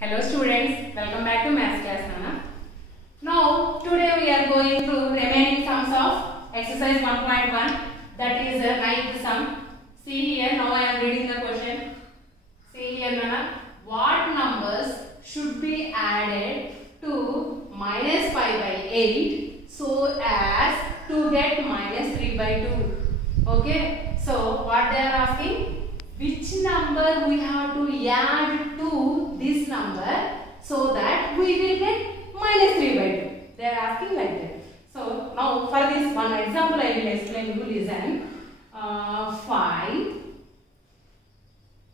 Hello students, welcome back to maths class Nana. Now today we are going through remaining sums of exercise 1.1, that is a ninth sum. See here, now I am reading the question. See here Nana, what numbers should be added to minus 5 by 8 so as to get minus 3 by 2? Okay, so what they are asking? Which number we have to add to this number so that we will get minus 3 by 2. They are asking like that. So now for this one example I will explain you. Listen. 5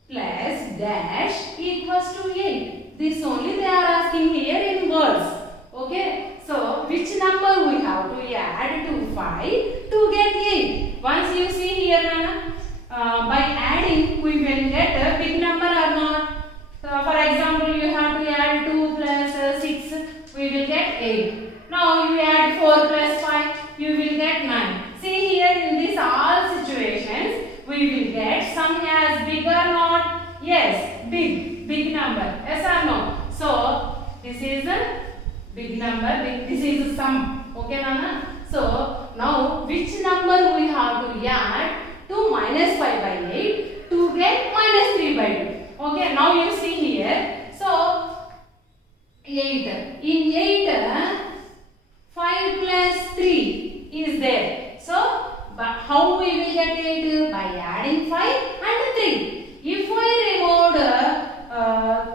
plus dash equals to 8. This only they are asking here in words. Okay. So which number we have to add to 5 to get 8? Once you see here Nana. By adding we will get a big number or not. So for example you have to add 2 plus 6, we will get 8. Now you add 4 plus 5, you will get 9. See here in this all situations we will get sum as big or not? Yes, big number. Yes or no? So this is a big number, this is a sum. Okay Nana? So now which number we have to add to minus 5 by 8 to get minus 3 by 2. Okay, now you see here. So 8. In 8, 5 plus 3 is there. So but how we will get 8? By adding 5 and 3. If we removed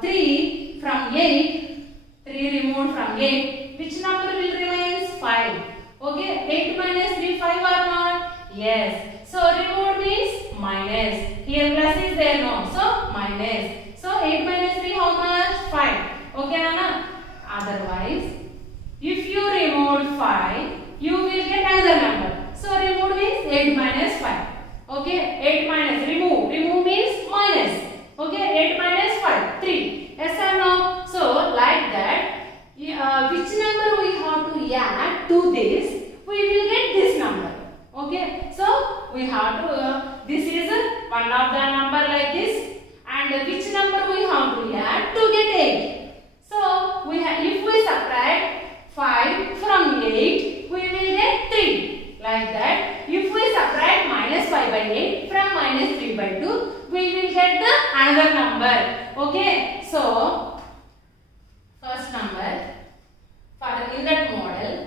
3 from 8, 3 removed from 8, which number will remain? 5. Okay, 8 minus 3, 5 or not? Yes. So removed means minus. Here plus is there, no? So minus. So 8 minus 3 how much? 5. Okay Nana? Otherwise, if you remove 5, you will get another number. So removed means 8 minus 5. Okay? 8 minus remove. Remove means minus. Okay? 8 minus 5. 3. Yes or no? So like that, which number we have to add to this, we will get this number. Okay, so we have to, this is one of the number like this, and which number we have to add to get 8. So we have, if we subtract 5 from 8, we will get 3. Like that, if we subtract minus 5 by 8 from minus 3 by 2, we will get the another number. Okay, so first number for in that model.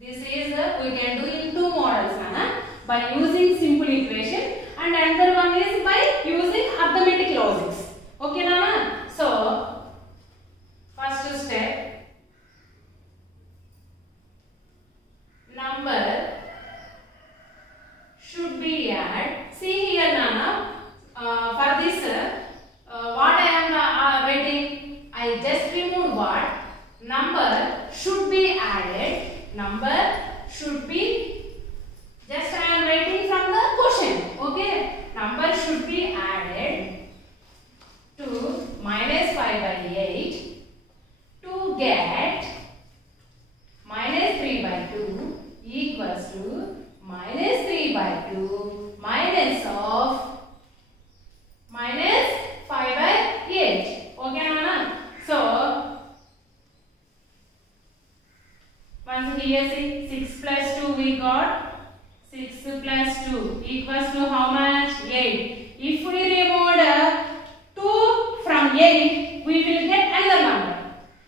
This is we can do in two models, Nana, by using simple equation, and another one is by using arithmetic logics. Okay, Nana? So first step, number should be added. See here, Nana. For this, what I am writing, I just removed what number should be added. Number should be, just I am writing from the question. Okay, number should be added to minus 5 by 8 to get minus 3 by 2 equals to minus 3 by 2 minus of minus 5 by 8. Okay Nana? So once here see 6 plus 2 we got 6 plus 2 equals to how much? 8. If we remove 2 from 8, we will get another number.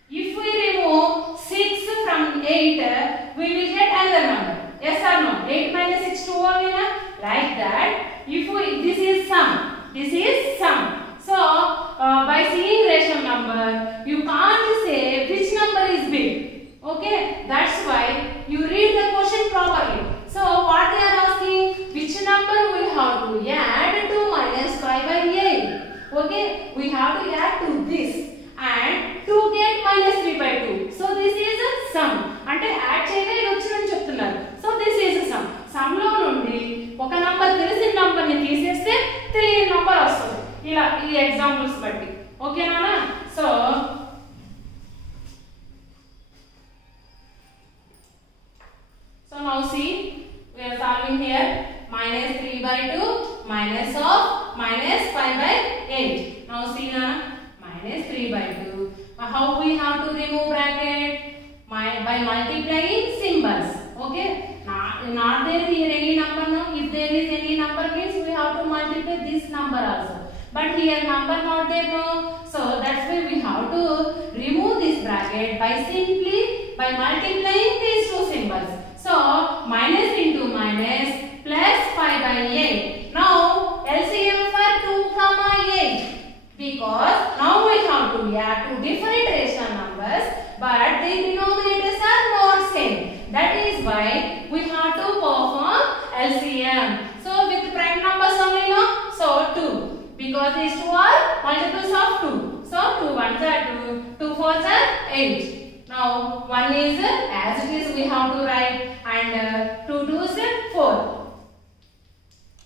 If we remove 6 from 8, we will get another number. Yes or no? 8 minus 6 2 only na? Like that. If we, this is sum. This is sum. So by seeing rational number, you can't say which number is big. Okay, that's why you read the question properly. So what they are asking, which number we have to add to minus 5 by 8. Okay, we have to add to this and to get minus 3 by 2. So this is a sum. Ante add cheyga idu vachindani cheptunnaru. So this is a sum. Sum lo nundi oka number తెలిసిన number ni తీసేస్తే తెలియని number వస్తుంది. ఇలా ఈ examples బట్టి. Okay నానా? So now see, we are solving here minus 3 by 2 minus of minus 5 by 8. Now see na minus 3 by 2 how we have to remove bracket? By multiplying symbols. Okay. Not there here any number now. If there is any number means we have to multiply this number also. But here number not there now. So that's why we have to remove this bracket by multiplying these two symbols. So minus into minus plus 5 by 8. Now LCM for 2, 8. Because now we have to add two different rational numbers, but the denominators are not same. That is why we have to perform LCM. So with prime numbers only no. So 2. Because these two are multiples of 2. So 2 ones are 2, 2 fours are 8. Now 1 is as it is we have to write, and 2 twos 4.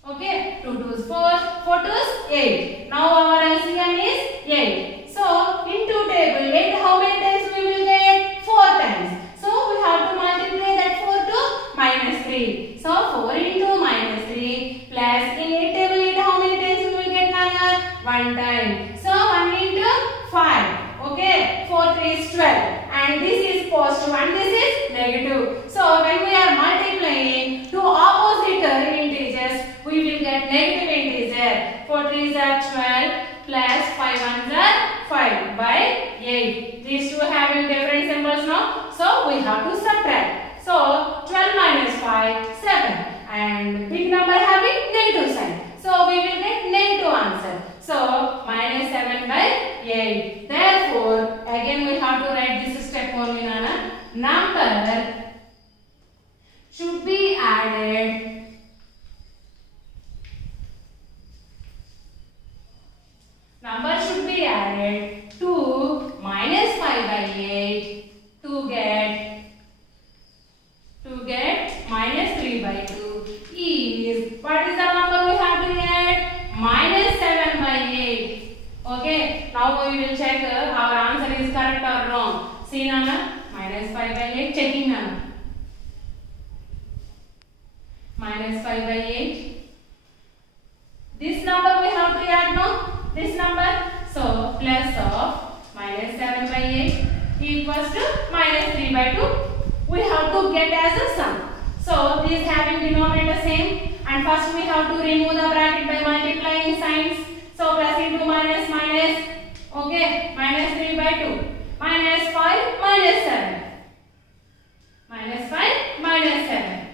Okay, 2 twos 4, 4 twos 8. Now our LCM is 8. So into table 8 how many times we will get? 4 times. So we have to multiply that 4 to minus 3. So 4 into minus 3 plus in 8 table 8 how many times we will get, Nana? 1 time. So 1 into 5. Okay, 4 3 is 12. And this is positive and this is negative. So when we are multiplying two opposite integers, we will get negative integer. 4 3 are 12 plus 5 1s are 5 by 8. These two having different symbols now. So we have to subtract. So 12 minus 5, 7. And big number having negative sign. So we will get negative answer. So minus 7 by 8. Therefore, again we have to write this step only, Nana. Number should be added to minus 5 by 8 to get minus 3 by 2 is, what is the number we have to add? Minus 7 by 8. Okay, now we will check our answer is correct or wrong. See, Nana, minus 5 by 8, checking, Nana. Minus 5 by 8. This number we have to add now. This number. So plus of minus 7 by 8 equals to minus 3 by 2. We have to get as a sum. So this having denominator same, and first we have to remove the bracket by multiplying signs. So plus into minus minus. Okay, minus 3 by 2. Minus 5 minus 7. Minus 5 minus 7.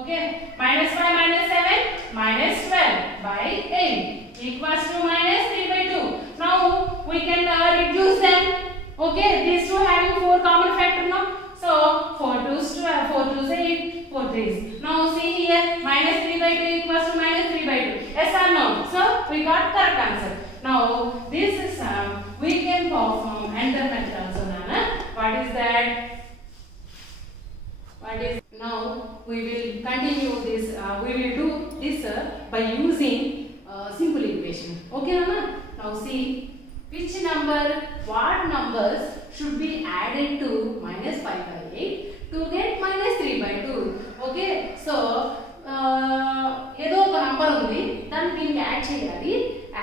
Okay, minus 5 minus 7 minus 12 by 8 equals to minus 3 by 2. Now we can reduce them. Okay, these two having 4 common factor now. So 4 2s 12, 4 2s 8, 4 3s. Now see here, minus 3 by 2 equals to minus 3 by 2. Yes or no? So we got correct answer. Now this is we can perform another method also, Nana. What is that? Now we will continue this. We will do this by using simple equation. Okay, Nana? Now see which number, what numbers should be added to minus 5 by 8 to get minus 3 by 2. Okay, so ఏదో ఒక number ఉంది, దాన్ని దీనికి add చేయాలి.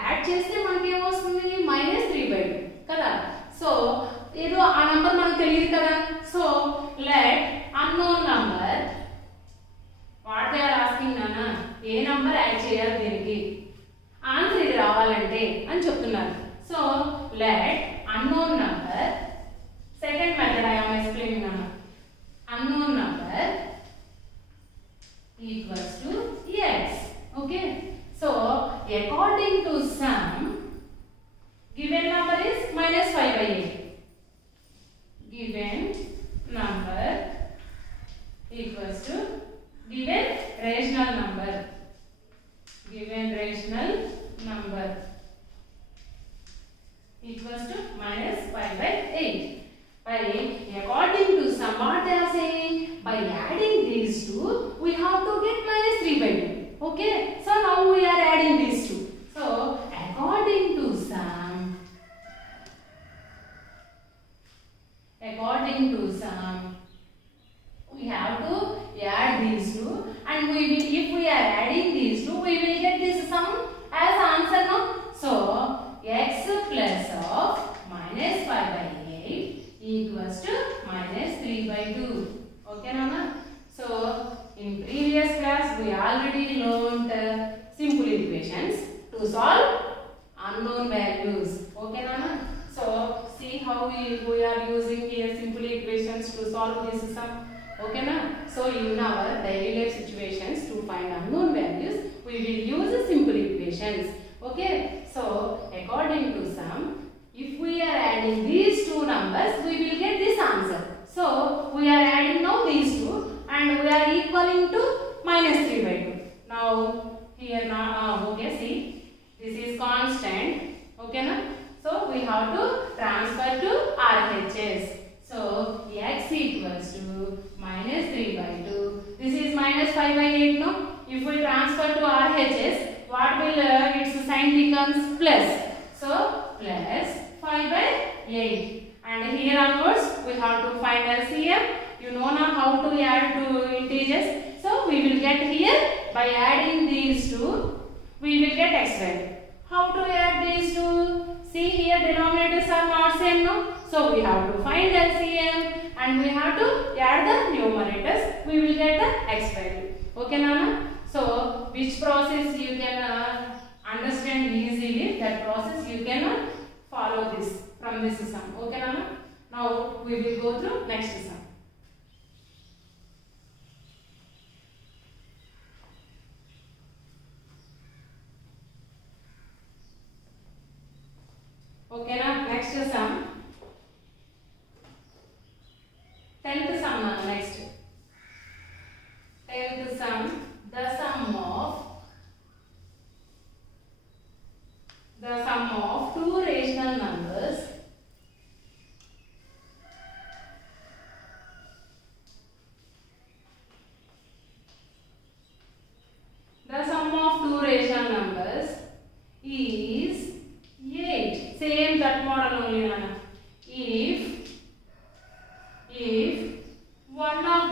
Add చేస్తే మనకి ఏమొస్తుంది? Minus 3 by 2 కదా. సో ఏదో ఆ నంబర్ మనకు తెలియదు కదా. So let unknown number, what they are asking, నాన్న ఏ నంబర్ యాడ్ చేయాలి దీనికి, ఆన్సర్ ఇది రావాలంటే అని చెప్తున్నారు. So let unknown number, second method I am explaining, నాన్న unknown number equals to x. Okay, so according to sum, given number is minus 5 by 8. Given number equals to given rational number. Given rational number equals to minus 5 by 8. By according to sum, what they are saying, by adding these two we have to get minus 3 by 2. Okay, so now we are adding these two. So according to sum, we have to add these two, and we will, if we are adding these two, we will get this sum as answer now. So x plus solve this sum. Okay na? So in our daily life situations, to find unknown values, we will use simple equations. Okay. So according to sum, if we are adding these two numbers, we will get this answer. So we are adding now these two, and we are equaling to minus 3 by 2. Now here now, okay, see, this is constant. Okay na? So we have to transfer to RHS. So x equals to minus 3 by 2. This is minus 5 by 8, no? If we transfer to RHS, what will its sign becomes plus. So plus 5 by 8. And here onwards we have to find LCM. You know now how to add two integers. So we will get here by adding these two, we will get x value. How to add these two? See here denominators are not same, no? So we have to find LCM and we have to add the numerators. We will get the x value. Okay, Nana? So which process you can understand easily? That process you can follow this from this sum. Okay, Nana? Now we will go through next sum. Okay, now next sum. 10th sum now next. 10th sum, the sum of two rational numbers is 8. Same that model only, Nana. If one of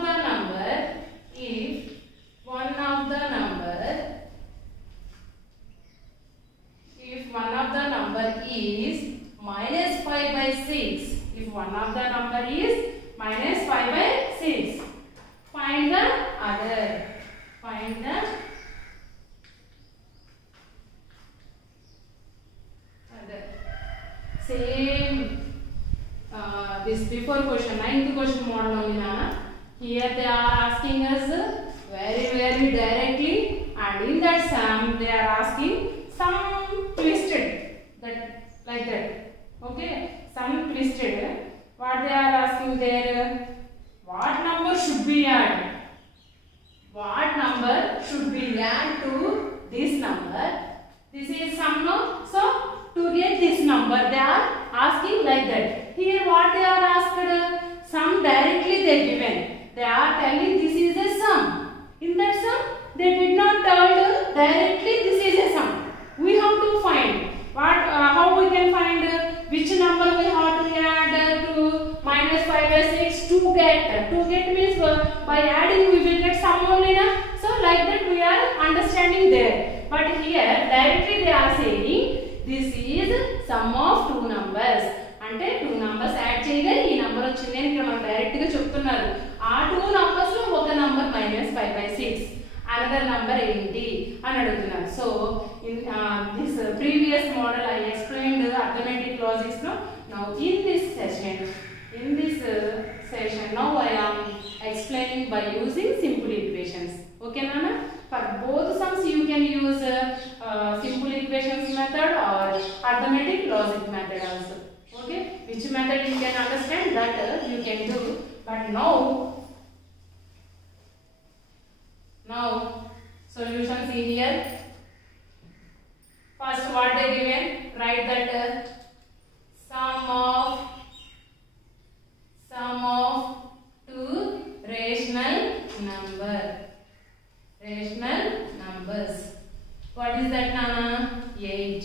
the number is minus 5 by 6, if one of the number is minus 5 by 6, find the other. Same this before question, 9th question model only, Nana. Here they are asking us very directly, and in that sum they are asking some twisted, that like that. Okay, some twisted. What they are asking there? What number should be added? What number should be added to this number? This is sum, no? So to get this number they are asking like that. Here what they are asked? Sum directly they given. They are telling this is a sum. In that sum they did not tell directly this is a sum. We have to find what how we can find which number we have to add to minus 5 by 6 to get means by adding we will get sum only, na? So like that we are understanding there. But here directly they are saying this is sum of two numbers. అంటే two numbers add చేయగా ఈ number వచ్చింది అని ఇక్కడ మనకు direct గా చెప్తున్నారు. ఆ two numbers లో ఒక number minus 5 by 6, another number ఏంటి అని అడుగుతున్నారు. So in this previous model I explained arithmetic logics, no? Now in this session now I am explaining by using simple equations. Okay, Nana? For both sums you can use simple equations method or arithmetic logic method also. Okay, which method you can understand that you can do. But now solution see here. First what they given, write that sum of two rational numbers. What is that, Nana? 8.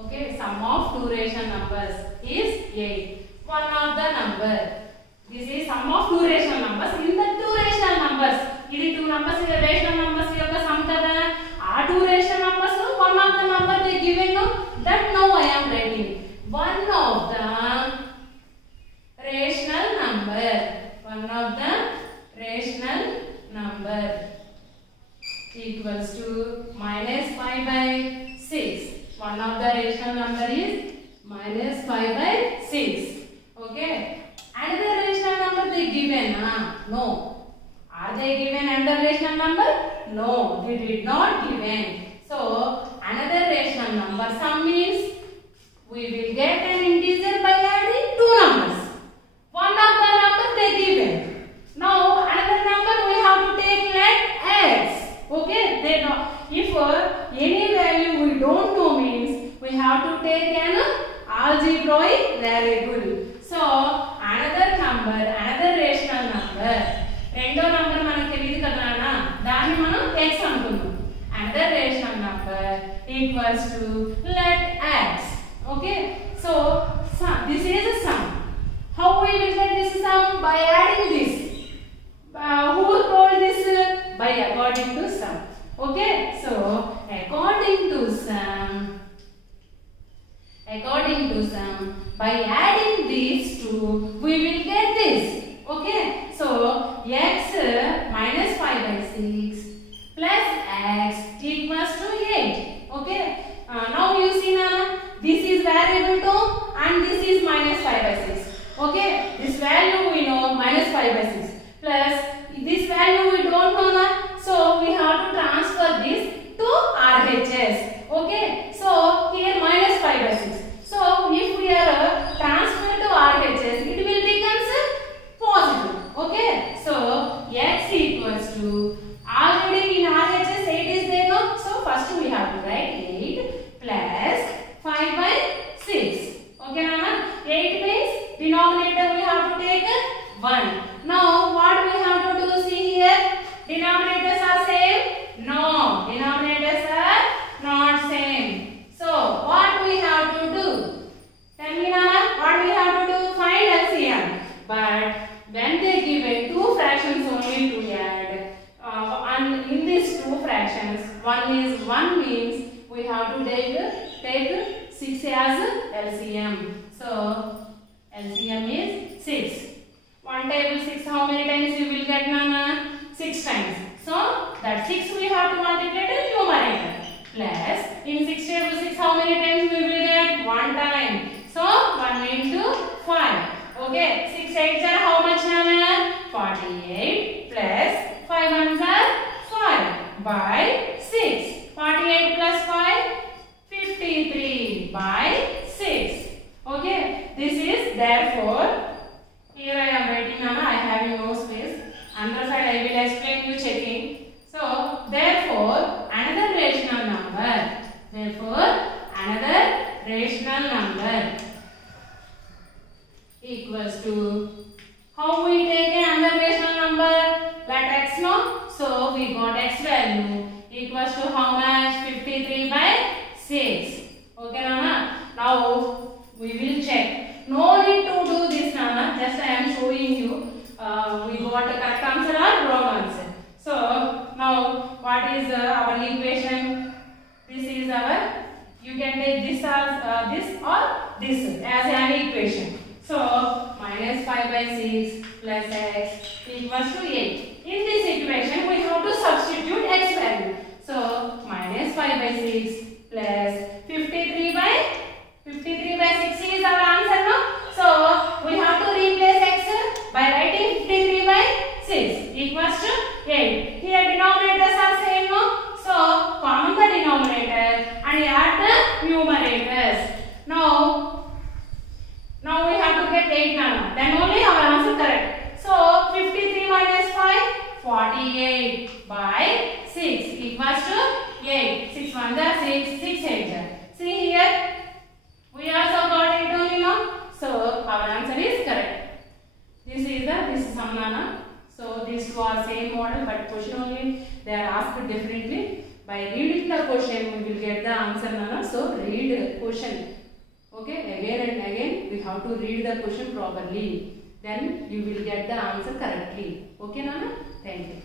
Okay, sum of two rational numbers is 8. One of the number. This is sum of two rational numbers. In the two rational numbers, ఇది two numbers is rational numbers యొక్క sum కదా. ఆ two rational numbers one of the number they given, no? That now I am writing. One of the rational number equals to minus 5 by 6. One of the rational number is minus 5 by 6. Okay. Another rational number they given? No. Are they given another rational number? No, they did not given. So another rational number sum means we will get an integer by adding two numbers. One of the number they given. Now another number we have to take let x. Okay, they know. If any value we don't know means we have to take an algebraic variable. So another number, another rational number. రెండో number మనకు తెలియదు కదా నాన్న, దాన్ని మనం x అనుకుందాం. Another rational number equals to let x. Okay, so this is a sum. How we will get this sum? By adding this. Who told this? By according to sum. Okay, so according to sum, by adding these two, we will get this. Okay, so x minus 5 by 6 plus x equals to 8. Okay, now you see Nana, this is variable 2 and this is minus 5 by 6. Okay, this value we know minus 5 by 6 plus this value we don't know na, so we have to transfer this to RHS. Okay, so here minus 5 by 6. So if we are transfer to RHS, it will become positive. Okay, so x equals to, already in RHS 8 is there no, so first we have to write 8 plus 5 by 6. Okay Nana, 8 means denominator we have to take 1. Now what we have to do, see here, denominators are same? No, denominators are not same. So what we have to do? Tell me Nana, what we have to do? Find LCM. But when they given two fractions only to add, and in these two fractions, one means we have to take 6 as LCM. So LCM is 6. One table 6, how many times you will get Nana? 6 times. So that 6 we have to multiply to numerator. Plus in 6 table 6, how many times we will get? 1 time. So 1 into 5. Okay, 6 8s are how much Nana? 48 plus 5 ones are 5 by 6. 48 plus 5, 53 by 6. Okay, this is therefore, here I am writing Nana, I have no space. Other side I will explain you checking. So therefore another rational number. Equals to, how we take another rational number? Let x no. So we got x value equals to how much? 53 by 6. Okay Nana. Now we will check. No need to do this Nana. Just I am showing you. We got a correct answer or wrong answer. So now what is our equation? This is our. You can take this as this or this as an equation. So minus 5 by 6 plus x equals to 8. In this equation we have to substitute x value. So minus 5 by 6 plus 53 by 6 is our answer now. So we have to replace x by writing 53 by 6 equals to 8. Here denominators are same no. So common the denominator and add the numerators. Now we have to get 8 Nana. Then only our answer correct. So 53 minus 5, 48 by 6 equals to 8. 6 1 are 6, 6 8 are. See here, we also got 8 only now. So our answer is correct. This is sum Nana. So these two are same model, but question only they are asked differently. By reading the question, we will get the answer Nana. So read the question. Okay, again and again we have to read the question properly. Then you will get the answer correctly. Okay Nana? Thank you.